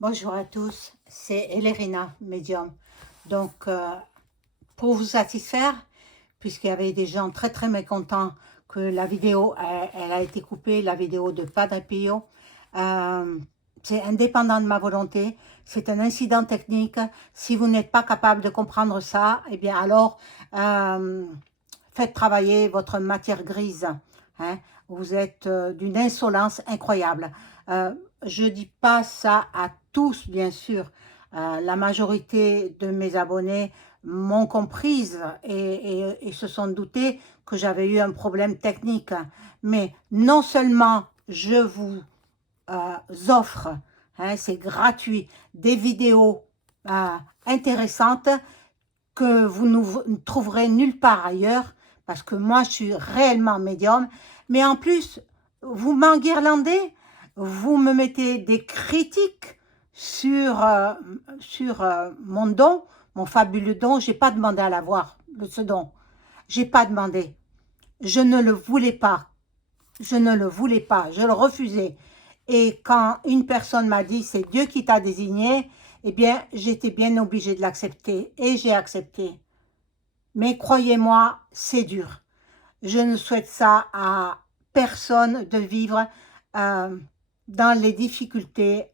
Bonjour à tous, c'est Elerina, médium. Donc, pour vous satisfaire, puisqu'il y avait des gens très mécontents que la vidéo, elle a été coupée, la vidéo de Padre Pio, euh, c'est indépendant de ma volonté, c'est un incident technique. Si vous n'êtes pas capable de comprendre ça, eh bien alors, euh, faites travailler votre matière grise. Hein. Vous êtes d'une insolence incroyable. Euh, je ne dis pas ça à tous, bien sûr. La majorité de mes abonnés m'ont comprise et se sont doutés que j'avais eu un problème technique. Mais non seulement je vous offre, hein, c'est gratuit, des vidéos euh, intéressantes que vous ne trouverez nulle part ailleurs, parce que moi, je suis réellement médium. Mais en plus, vous m'enguirlandez, vous me mettez des critiques sur mon don, mon fabuleux don. Je n'ai pas demandé à l'avoir, ce don. Je n'ai pas demandé. Je ne le voulais pas. Je ne le voulais pas. Je le refusais. Et quand une personne m'a dit, c'est Dieu qui t'a désigné, eh bien, j'étais bien obligée de l'accepter. Et j'ai accepté. Mais croyez-moi, c'est dur. Je ne souhaite ça à personne de vivre euh, dans les difficultés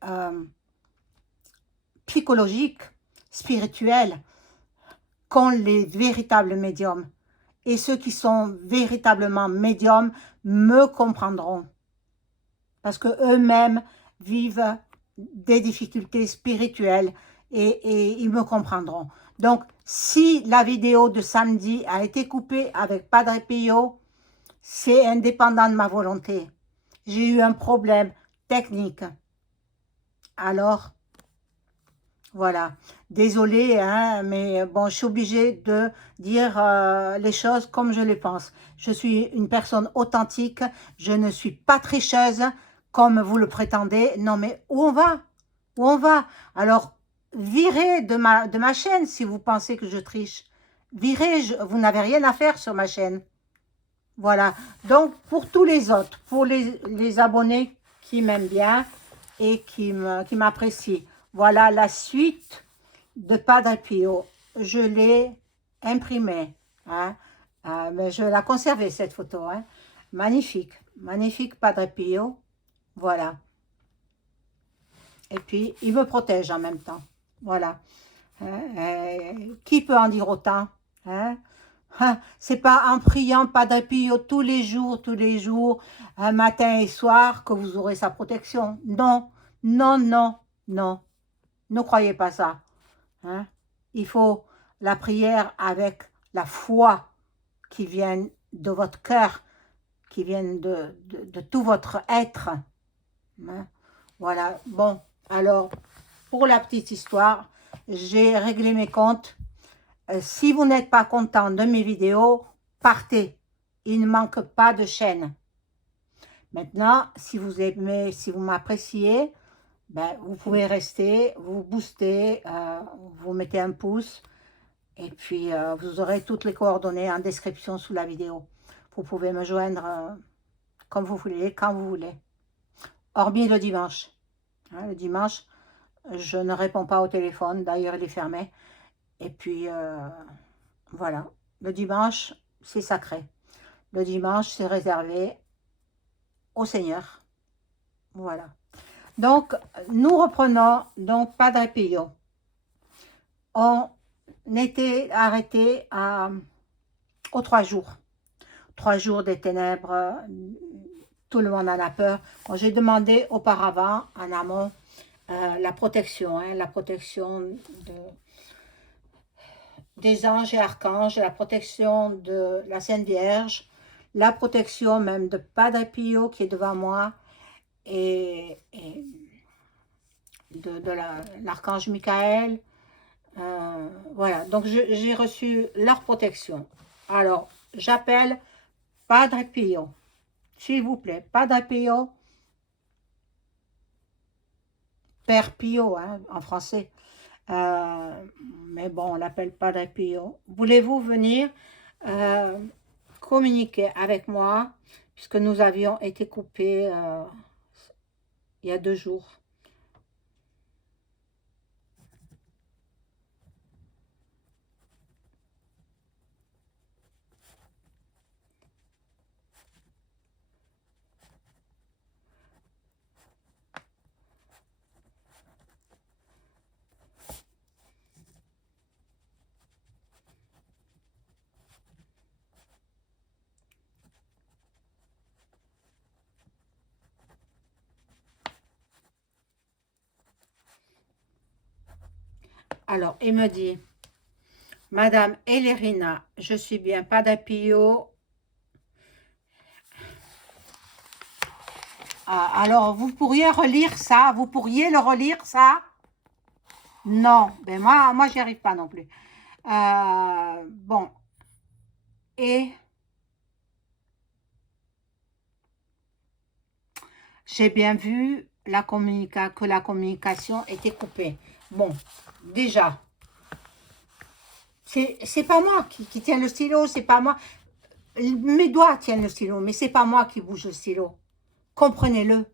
psychologiques, spirituelles qu'ont les véritables médiums. Et ceux qui sont véritablement médiums me comprendront. Parce qu'eux-mêmes vivent des difficultés spirituelles et ils me comprendront. Donc, si la vidéo de samedi a été coupée avec Padre Pio, c'est indépendant de ma volonté. J'ai eu un problème technique. Alors, voilà. Désolée, hein, mais bon, je suis obligée de dire les choses comme je les pense. Je suis une personne authentique. Je ne suis pas tricheuse comme vous le prétendez. Non, mais où on va? Où on va? Alors, virez de ma chaîne si vous pensez que je triche. Virez, vous n'avez rien à faire sur ma chaîne. Voilà. Donc, pour tous les autres, pour les abonnés qui m'aiment bien et qui m'apprécient, voilà la suite de Padre Pio. Je l'ai imprimée. Hein. Mais je l'ai conservée, cette photo. Hein. Magnifique. Magnifique Padre Pio. Voilà. Et puis, il me protège en même temps. Voilà. Qui peut en dire autant? Hein? C'est pas en priant Padre Pio tous les jours, matin et soir, que vous aurez sa protection. Non, non, non, non. Ne croyez pas ça. Hein? Il faut la prière avec la foi qui vient de votre cœur, qui vient de tout votre être. Hein? Voilà. Bon, alors, pour la petite histoire, j'ai réglé mes comptes. Si vous n'êtes pas content de mes vidéos, partez. Il ne manque pas de chaîne. Maintenant, si vous aimez, si vous m'appréciez, ben, vous pouvez rester, vous boostez, vous mettez un pouce et puis vous aurez toutes les coordonnées en description sous la vidéo. Vous pouvez me joindre comme vous voulez, quand vous voulez. Hormis le dimanche. Hein, le dimanche, je ne réponds pas au téléphone, d'ailleurs il est fermé. Et puis, voilà. Le dimanche, c'est sacré. Le dimanche, c'est réservé au Seigneur. Voilà. Donc, nous reprenons donc Padre Pio. On était arrêté aux 3 jours. 3 jours des ténèbres, tout le monde en a peur. Bon, j'ai demandé auparavant, en amont, la protection, hein, la protection des anges et archanges, la protection de la Sainte Vierge, la protection même de Padre Pio qui est devant moi et de l'archange Michael. Voilà, donc j'ai reçu leur protection. Alors, j'appelle Padre Pio, s'il vous plaît, Padre Pio, Père Pio, hein, en français. Mais bon, on l'appelle Padre Pio. Voulez-vous venir communiquer avec moi, puisque nous avions été coupés il y a 2 jours. Alors, il me dit, Madame Elerina, je suis bien, pas d'APO. Ah, alors, vous pourriez relire ça? Vous pourriez le relire, ça? Non, ben moi j'y arrive pas non plus. Bon, et j'ai bien vu que la communication était coupée. Bon, déjà, c'est pas moi qui tiens le stylo, c'est pas moi. Mes doigts tiennent le stylo, mais c'est pas moi qui bouge le stylo. Comprenez-le.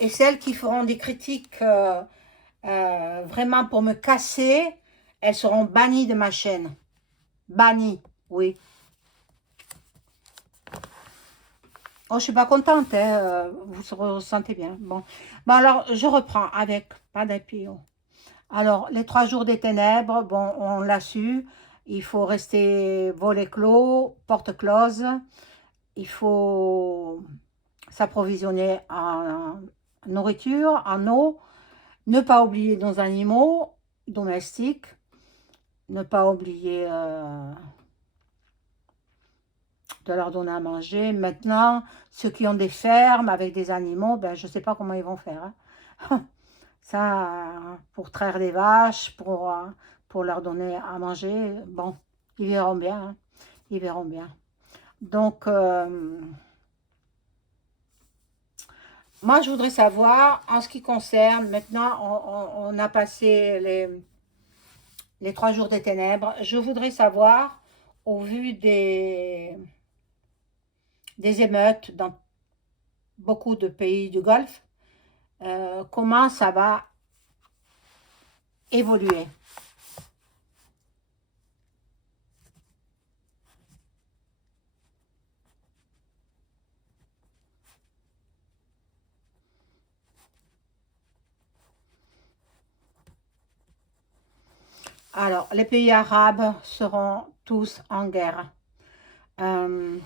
Et celles qui feront des critiques vraiment pour me casser, elles seront bannies de ma chaîne. Bannies, oui. Oh, je suis pas contente, hein, vous ressentez bien. Bon, alors, je reprends avec pas d'IPO. Alors, les 3 jours des ténèbres, bon, on l'a su. Il faut rester volet clos, porte close. Il faut s'approvisionner en nourriture, en eau. Ne pas oublier nos animaux domestiques. Ne pas oublier de leur donner à manger. Maintenant, ceux qui ont des fermes avec des animaux, ben, je ne sais pas comment ils vont faire. Hein. Ça, pour traire des vaches, pour leur donner à manger, bon, ils verront bien. Hein. Ils verront bien. Donc, moi, je voudrais savoir, en ce qui concerne, maintenant, on a passé les 3 jours des ténèbres, je voudrais savoir, au vu des émeutes dans beaucoup de pays du Golfe, comment ça va évoluer. Alors, les pays arabes seront tous en guerre. Euh,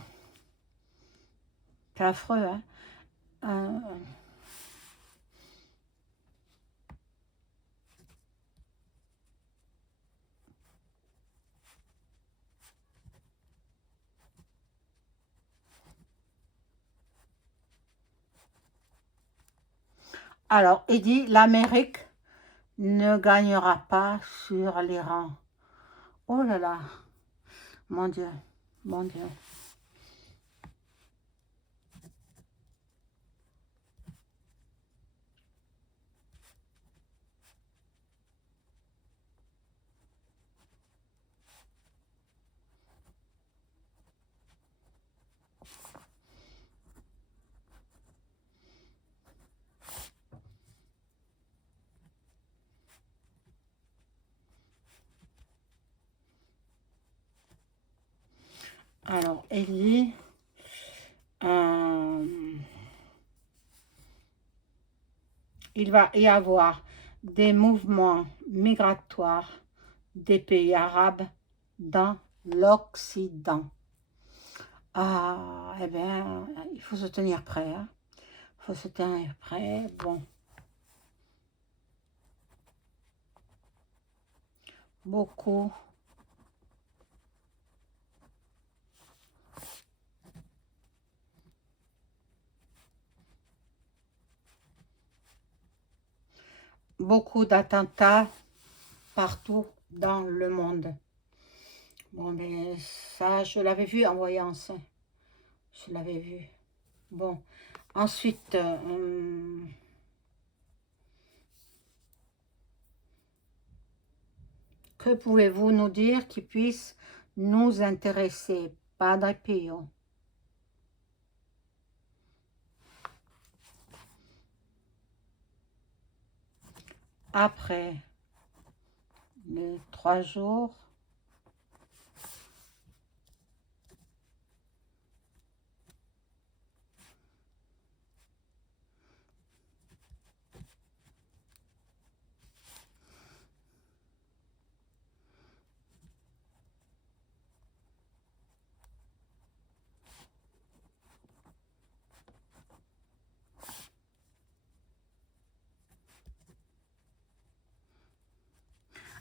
c'est affreux, hein. Euh, alors, il dit, l'Amérique ne gagnera pas sur l'Iran. Oh là là, mon Dieu, mon Dieu. Alors, il dit, euh, il va y avoir des mouvements migratoires des pays arabes dans l'Occident. Ah, eh bien, il faut se tenir prêt. Hein. Il faut se tenir prêt. Bon, beaucoup, beaucoup d'attentats partout dans le monde. Bon, mais ça, je l'avais vu en voyant ça. Je l'avais vu. Bon, ensuite, que pouvez-vous nous dire qui puisse nous intéresser? Pas d'IPO. Après les 3 jours,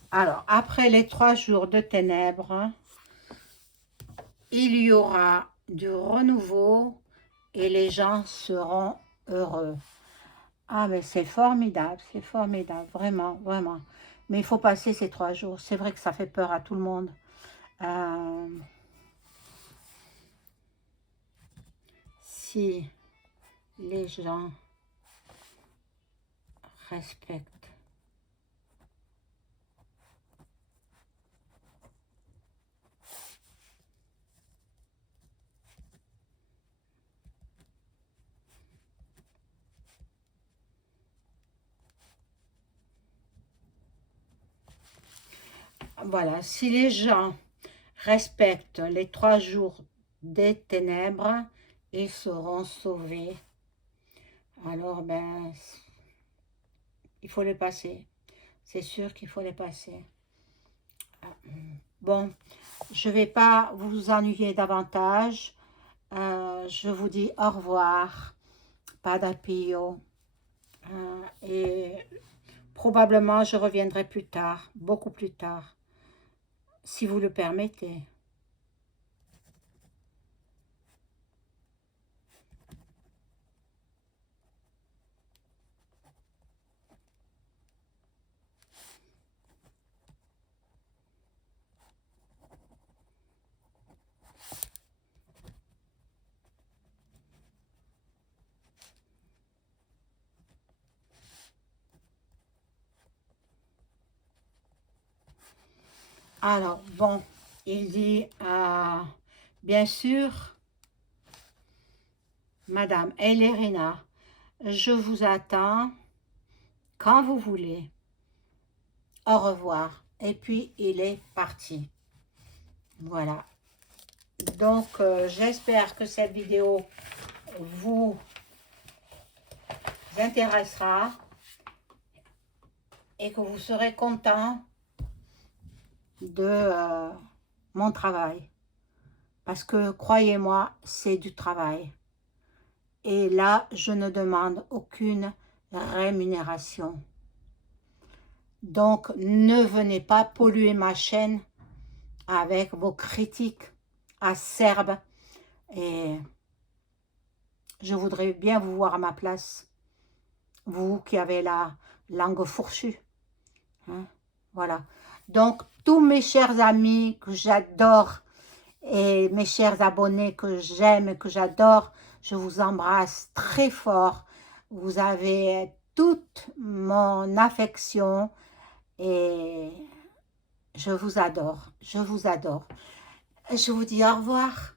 Alors, après les 3 jours de ténèbres, il y aura du renouveau et les gens seront heureux. Ah, mais c'est formidable, vraiment, vraiment. Mais il faut passer ces 3 jours. C'est vrai que ça fait peur à tout le monde. Euh, si les gens respectent. Voilà, si les gens respectent les 3 jours des ténèbres, ils seront sauvés. Alors, ben, il faut les passer. C'est sûr qu'il faut les passer. Bon, je ne vais pas vous ennuyer davantage. Je vous dis au revoir. Pas d'appio. Et probablement, je reviendrai plus tard, beaucoup plus tard, si vous le permettez. Alors, bon, il dit, bien sûr, Madame Ellerina, je vous attends quand vous voulez. Au revoir. Et puis, il est parti. Voilà. Donc, j'espère que cette vidéo vous intéressera et que vous serez content de mon travail. Parce que, croyez-moi, c'est du travail. Et là, je ne demande aucune rémunération. Donc, ne venez pas polluer ma chaîne avec vos critiques acerbes. Et je voudrais bien vous voir à ma place. Vous qui avez la langue fourchue. Hein, voilà. Donc, tous mes chers amis que j'adore et mes chers abonnés que j'aime et que j'adore, je vous embrasse très fort. Vous avez toute mon affection et je vous adore. Je vous adore. Je vous dis au revoir.